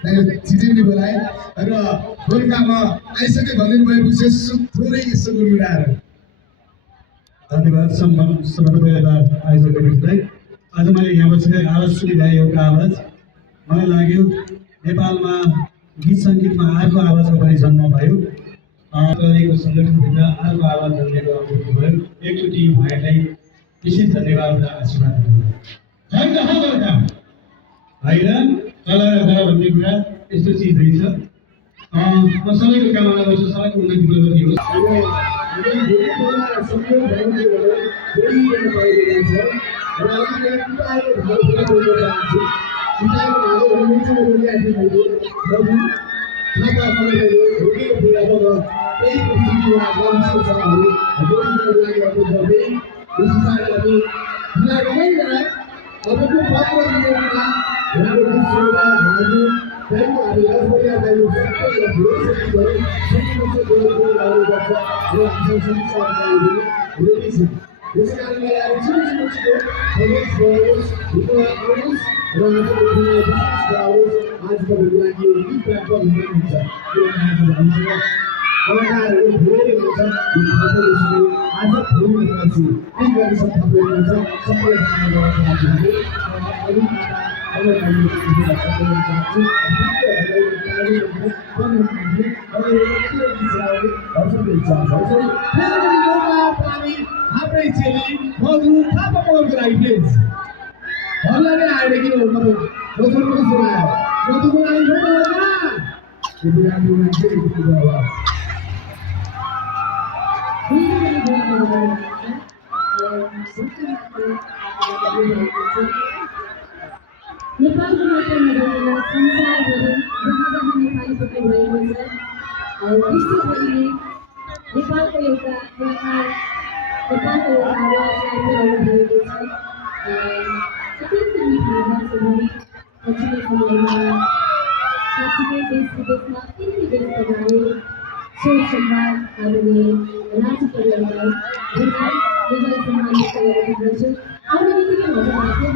छिटै बोलाए र गोर्खामा आइसके भन्ने भएपछि थोरै यसो गुनगुनाएर धन्यवाद सबैभन्दा आयोजक कमिटीलाई। आज मैले यहाँ बसेर आवाज सुनिरहेँ एउटा आवाज मलाई लाग्यो नेपालमा गीत सङ्गीतमा अर्को आवाजको पनि जन्म भयो। सङ्गठनभित्र अर्को आवाज जन्मेको अनुभूति भयो। एकचोटि भाइलाई विशेष धन्यवाद र आशीर्वाद दिनु होइन कला र कला भन्ने कुरा यस्तो चिज रहेछ। म सबैको कामना गर्छु सबैको उन्नति प्रगति होस्। नेपालको मात्र नभएर संसारभरि जहाँ जहाँ नेपाली पकाइ भएको छ विश्वभरिले नेपालको एउटा प्रकार नेपालको एउटा आवाजलाई पुर्याउनु भएको छ। अत्यन्त मिठो वर्षभरि पछिल्लो समयमा साँच्चीकै देश विदेशमा अत्यन्तै व्यस्त भए सोच सम्वादहरूले राज्य परिवारलाई धेरै सम्मानित गरेको गर्छु। आउने बित्तिकै भन्नु भएको